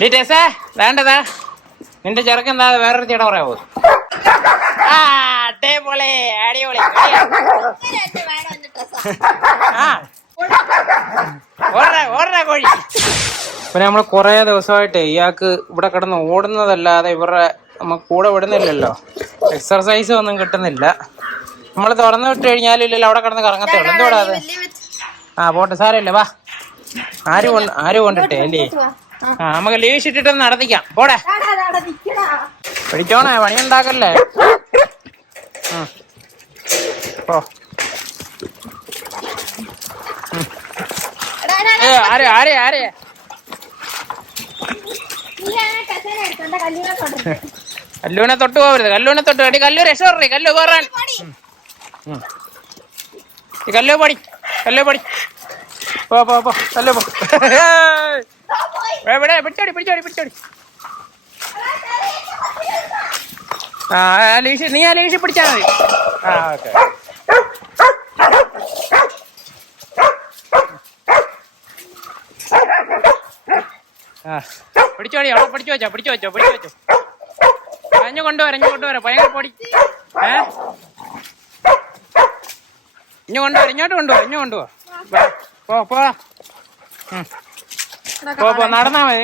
ടീച്ചേ വേണ്ടതാ നിന്റെ ചെറുക്കെന്താ വേറൊരു ചേട്ട പറയാവോ? അടിപൊളി അടിപൊളി. ഓടണ കോഴി. പിന്നെ നമ്മള് കൊറേ ദിവസമായിട്ട് ഇയാൾക്ക് ഇവിടെ കിടന്ന് ഓടുന്നതല്ലാതെ ഇവരുടെ നമുക്ക് കൂടെ വിടുന്നില്ലല്ലോ, എക്സർസൈസ് ഒന്നും കിട്ടുന്നില്ല. നമ്മൾ തുറന്നു വിട്ട് കഴിഞ്ഞാലില്ലല്ലോ അവിടെ കിടന്ന് കറങ്ങത്തേ ഉള്ളൂ. എന്തുകൂടാ അത്? പോട്ടെ, സാരമില്ല, വാ. ആര് കൊണ്ടിട്ടേ അല്ലേ? നമുക്ക് ലീവ് ഇട്ടിട്ടൊന്ന് നടത്തിക്കാം. പോടെ, പിടിച്ചോണേ, പണി ഉണ്ടാക്കല്ലേ. പോ. ആരെ കല്ലൂനെ തൊട്ട് പോകരുത്. കല്ലൂനെ തൊട്ട് അടി. കല്ലു രക്ഷ കല്ലു പോറാൻ. കല്ലു പടി പോ കല്ലു പോ. പിടിച്ചോടി. നീ ആ ലീഷ് പിടിച്ചാ മതി. ഓക്കെ. പിടിച്ചോടി. അവിടെ പിടിച്ചു വെച്ചോ. അഞ്ഞു കൊണ്ടുവരാം. ഭയങ്കര പൊടി. ഇങ്ങോട്ട് കൊണ്ടുപോവാ. പോ. നടന്നാ മതി.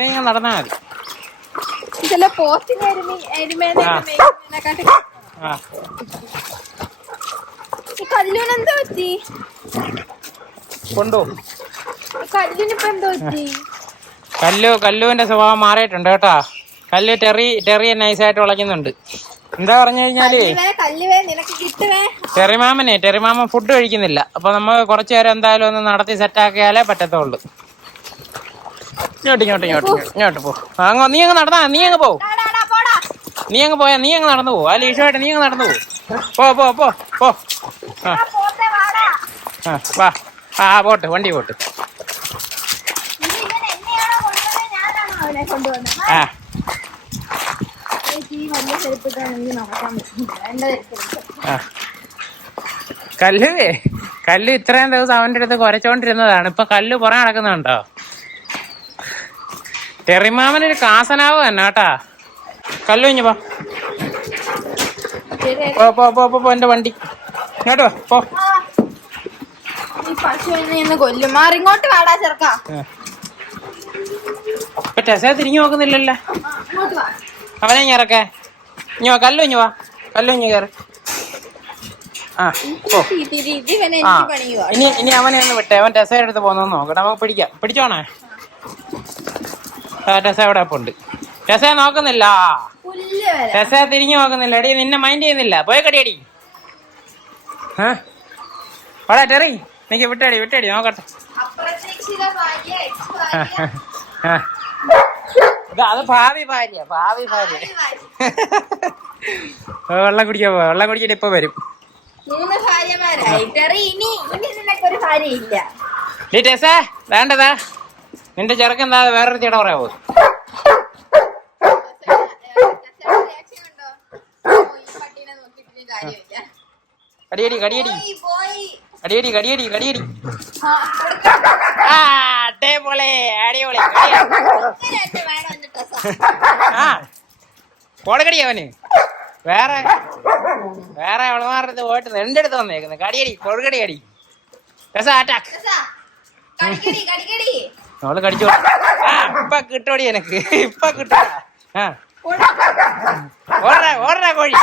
കല്ലുവിന്റെ സ്വഭാവം മാറിയിട്ടുണ്ട് കേട്ടാ. കല്ല് ടെറി നൈസായിട്ട് ഉളയ്ക്കുന്നുണ്ട്. എന്താ പറഞ്ഞു കഴിഞ്ഞാല് ടെറിമാമൻ ഫുഡ് കഴിക്കുന്നില്ല. അപ്പൊ നമ്മൾ കുറച്ചു നേരം എന്തായാലും ഒന്ന് നടത്തി സെറ്റാക്കിയാലേ പറ്റത്തുള്ളൂ. ഇങ്ങോട്ട് പോ. നീ അങ്ങ് നടന്നാ. നീ അങ്ങ് പോയാ നീ അങ്ങ് നടന്നു പോകും. ആ ലീഷുമായിട്ട് നീ അങ്ങ് നടന്നു പോകും. പോ. വാ. പോട്ട്, വണ്ടി പോട്ട്. കല്ല് ഇത്രയും ദിവസം അവന്റെ അടുത്ത് കുരച്ചോണ്ടിരുന്നതാണ്. ഇപ്പൊ കല്ല് പുറം നടക്കുന്നുണ്ടോ? ടെറിമാമനൊരു കാസനാവ് തന്നെ കേട്ടാ. കല്ലു ഇഞ്ഞു പോ. എന്റെ വണ്ടി ഇങ്ങോട്ട് പോ. ടെസ തിരിഞ്ഞു നോക്കുന്നില്ലല്ലോ. അവനെ ഇറക്കേ. കല്ലു ഇഞ്ഞു കയറി. ഇനി അവനെ ഒന്ന് വിട്ടേ. അവൻ ടെസയുടെ അടുത്ത് പോകുന്ന നോക്കട്ടെ. നമുക്ക് പിടിച്ചോണേ. ടെസ എവിടെ ഉണ്ട്? ടെസ നോക്കുന്നില്ല. ടെസ തിരിഞ്ഞു നോക്കുന്നില്ല. എടി നിന്നെ മൈൻഡ് ചെയ്യുന്നില്ല. പോയ കടിയടി. അവിടെ ടെറി എനിക്ക് വിട്ടടി നോക്കട്ടെ. അത് ഭാവി ഭാര്യ. വെള്ളം കുടിച്ചിട്ട് ഇപ്പൊ വരും. ടെസ വേണ്ടതാ നിന്റെ ചെറുക്കെന്താ വേറൊരു ചേട്ട പറയാവോ? കടിയടി. അടിപൊളി അടിപൊളി. കോടക്കടി അവന് വേറെ അവളമാരുടെ പോയിട്ട് എന്റെ അടുത്ത് വന്നേക്കുന്നത്. കടിയടി, കൊടുക്കടി അടി. അവള് കടിച്ചോ. ഇപ്പൊ കിട്ടോടി എനക്ക്. ഇപ്പൊ കിട്ടൂടാ. ഓടണ കോഴി.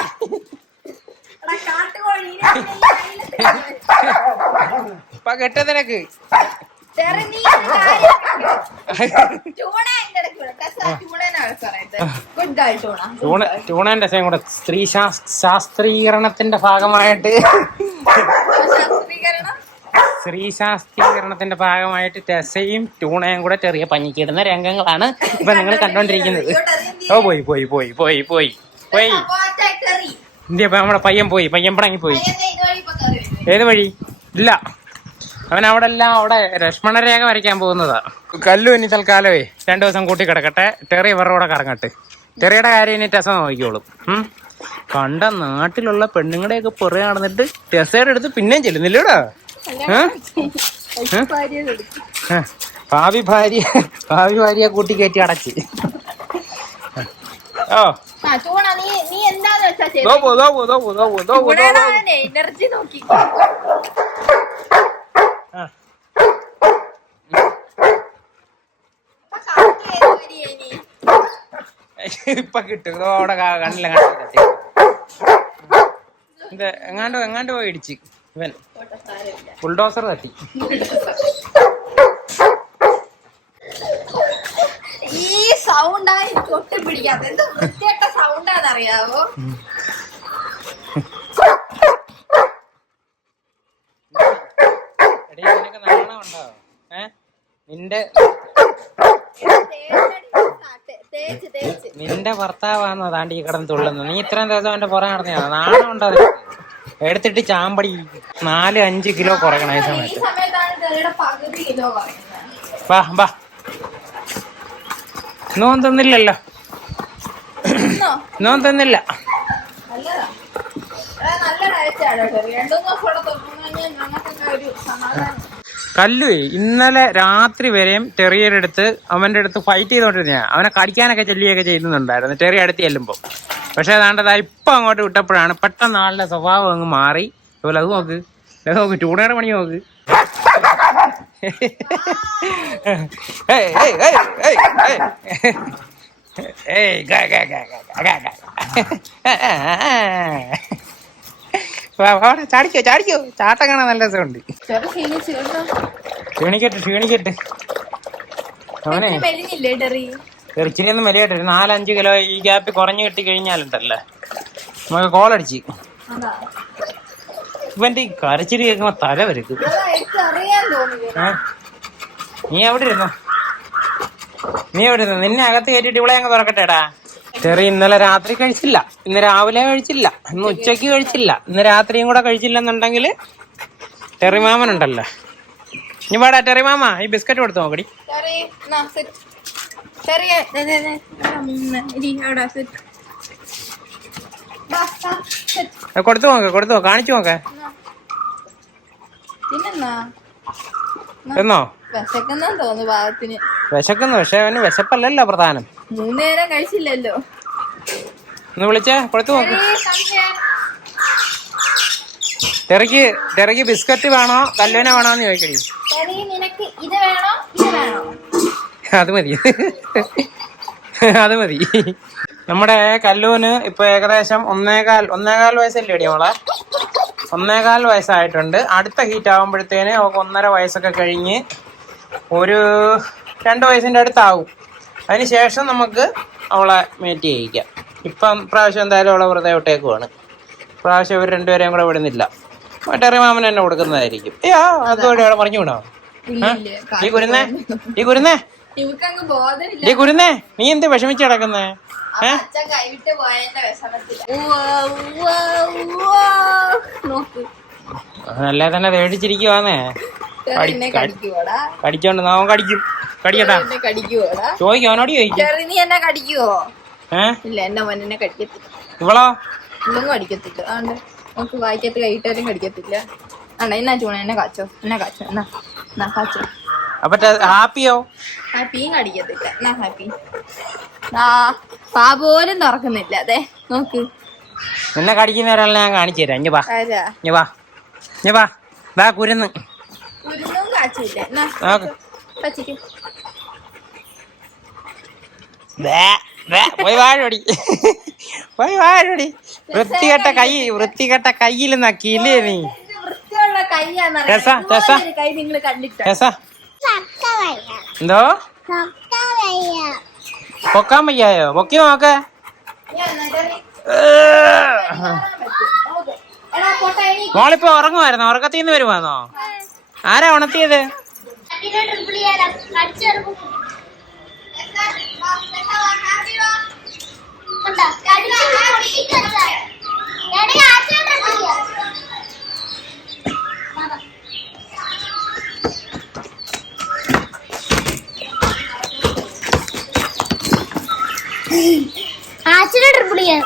ഇപ്പൊ കിട്ടും നിനക്ക്. ടൂണേന്റെ കൂടെ സ്ത്രീ ശാസ്ത്രീകരണത്തിന്റെ ഭാഗമായിട്ട് ടെസയും ടൂണയും കൂടെ ചെറിയ പഞ്ഞിക്കിടുന്ന രംഗങ്ങളാണ് ഇപ്പൊ നിങ്ങൾ കണ്ടോണ്ടിരിക്കുന്നത്. പോയി ഇന്ത്യ. നമ്മുടെ പയ്യൻ പടങ്ങിപ്പോയി. ഏത് വഴി? ഇല്ല, അവൻ അവിടെ ലക്ഷ്മണരേഖ വരയ്ക്കാൻ പോകുന്നതാ. കല്ലു ഇനി തൽക്കാലമേ 2 ദിവസം കൂട്ടി കിടക്കട്ടെ. ടെറി ഇവരുടെ കൂടെ കറങ്ങട്ടെ. ടെറിയുടെ കാര്യം ഇനി ടെസ നോക്കിക്കോളും. കണ്ട നാട്ടിലുള്ള പെണ്ണുങ്ങളുടെയൊക്കെ പുറകെ നടന്നിട്ട് ടെസയുടെ അടുത്ത് പിന്നെയും ചെല്ലുന്നില്ലടാ. ഭാവി ഭാര്യ കൂട്ടി കയറ്റി അടച്ച് ഓ നീ എന്താന്ന് വെച്ചാ എനർജി നോക്കി ഇപ്പൊ കിട്ടും അവിടെ കണ്ണില്ല കണ്ടില്ല ഇത് എങ്ങാണ്ട് പോയി ഇടിച്ച് ഇവൻ ബുൾഡോസർ തട്ടി. ഈ സൗണ്ടായി തൊട്ട് പിടിക്കാത്ത എന്ത് വൃത്തിയായിട്ട സൗണ്ടാന്നറിയാവോ? നിനക്ക് നാണം ഉണ്ടാവോ? നിന്റെ ഭർത്താവാന്നോ താണ്ടി കിടന്ന് തുള്ളുന്നത്? നീ ഇത്രയും ദിവസം അവന്റെ പുറം നടന്നെയാണോ? നാണം ഉണ്ടോ? എടുത്തിട്ട് ചാമ്പടി 4-5 കിലോ കുറയ്ക്കണം ഈ സമയത്ത്. വാ വാ, നോൻ തന്നില്ലല്ലോ, നോൻ തന്നില്ല. കല്ലു ഇന്നലെ രാത്രി വരെയും ടെറിയുടെ അടുത്ത് അവന്റെ അടുത്ത് ഫൈറ്റ് ചെയ്തോണ്ടിരുന്ന, അവനെ കടിക്കാനൊക്കെ ചെല്ലുകയൊക്കെ ചെയ്യുന്നുണ്ടായിരുന്നു ടെറി അടുത്ത് ചെല്ലുമ്പോ. പക്ഷെ അതാണ്ടതാ ഇപ്പൊ അങ്ങോട്ട് വിട്ടപ്പോഴാണ് പെട്ടെന്ന് ആളുടെ സ്വഭാവം അങ്ങ് മാറി. അതുപോലെ അത് നോക്ക്, അത് നോക്ക്, ടൂണയുടെ പണി നോക്ക്. ചാടിക്കോ ചാടിക്കോ, ചാട്ടം കാണാൻ നല്ല രസമുണ്ട്. ക്ഷീണിക്കട്ടെ അവനെ ഇച്ചിരി ഒന്നും മെലിയട്ടെ. 4-5 കിലോ ഈ ഗ്യാപ്പിൽ കുറഞ്ഞു കിട്ടി കഴിഞ്ഞാലുണ്ടല്ലേ നമുക്ക് കോളടിച്ച്. ഇവന്റെ ഈ കരച്ചിരി കേൾക്കുമ്പോ തല വരക്കും. നീ എവിടെ ഇരുന്നു? നിന്നെ അകത്ത് കയറ്റിട്ട് ഇവിടെ അങ്ങ് തുറക്കട്ടെടാ. ചെറിയ ഇന്നലെ രാത്രി കഴിച്ചില്ല, ഇന്ന് രാവിലെ കഴിച്ചില്ല, ഇന്ന് ഉച്ചക്ക് കഴിച്ചില്ല, ഇന്ന് രാത്രിയും കൂടെ കഴിച്ചില്ലെന്നുണ്ടെങ്കിൽ ടെറിമാമനുണ്ടല്ലോ. ഇനി പാടാ ടെറിമാമ, ഈ ബിസ്ക്കറ്റ് കൊടുത്തു നോക്കടി. കൊടുത്തു നോക്ക്, കാണിച്ചു നോക്കേ. എന്നോ വിശക്കുന്നു, പക്ഷെ അവന് വിശപ്പല്ലല്ലോ പ്രധാനം. 3 നേരം കഴിച്ചില്ലല്ലോ. ഒന്ന് വിളിച്ചേ, കൊടുത്തു നോക്ക്. ടെറിക്ക് ബിസ്ക്കറ്റ് വേണോ കല്ലുവിനെ വേണോന്ന് ചോദിക്കടി. അത് മതി. നമ്മുടെ കല്ലൂന് ഇപ്പൊ ഏകദേശം 1.25 വയസ്സല്ലേ അടി മോളെ? 1.25 വയസ്സായിട്ടുണ്ട്. അടുത്ത ഹീറ്റ് ആകുമ്പോഴത്തേന് അവൾക്ക് 1.5 വയസ്സൊക്കെ കഴിഞ്ഞ് ഒരു 2 വയസ്സിന്റെ അടുത്താവും. അതിനുശേഷം നമുക്ക് അവളെ മേറ്റ് ചെയ്യിക്കാം. ഇപ്പം പ്രാവശ്യം എന്തായാലും അവളെ വെറുതെ വിട്ടേക്കുവാണ്. പ്രാവശ്യം ഇവർ രണ്ടുപേരെയും കൂടെ വിടുന്നില്ല. ടെറി മാമൻ തന്നെ കൊടുക്കുന്നതായിരിക്കും. അതുകൂടെ അവിടെ പറഞ്ഞു വിടാം. ഈ കുരുന്നേ നീ എന്ത് വിഷമിച്ച് കിടക്കുന്നേ? അല്ലേ തന്നെ പേടിച്ചിരിക്കുവാന്നേ. കടിച്ചോണ്ട് നോൻ കടിക്കും. കടിക്കട്ടാ ചോദിക്കും, അവനോട് ചോദിക്കും. നീ എന്നെ കടിക്കുവോ? ഇല്ല, എന്റെ മോനെ കടിക്കത്തില്ല. ഇവളോ? ഇതൊന്നും കടിക്കത്തില്ല. അതുകൊണ്ട് നമുക്ക് വായിക്കത്ത് കൈയിട്ടാലും കടിക്കത്തില്ല. എന്നാ ചൂണ എന്നെ കാച്ചോ, എന്നാ കാച്ചോ. അപ്പൊ ഹാപ്പിയോ? ഹാപ്പിയും കടിക്കത്തില്ല. എന്നാ ഹാപ്പി പാ പോലും തുറക്കുന്നില്ല. അതെ നോക്ക്, നിന്നെ കടിക്കുന്ന ഒരാളെ ഞാൻ കാണിച്ചു തരാം. കുരുന്നും കാച്ചില്ല. പോയി വാഴോടി. വൃത്തികെട്ട കയ്യിൽ നക്കിയില്ലേ നീ? എന്തോ പൊക്കാൻ വയ്യായോ? പൊക്കി നോക്കേ. മോളിപ്പോ ഉറങ്ങുമായിരുന്നോ? ഉറക്കത്തിന്ന് വരുവാന്നോ? ആരാ ഉണർത്തിയത്? ആച്ചിനെ ട്രിപ്പിൾ ചെയ്യാൻ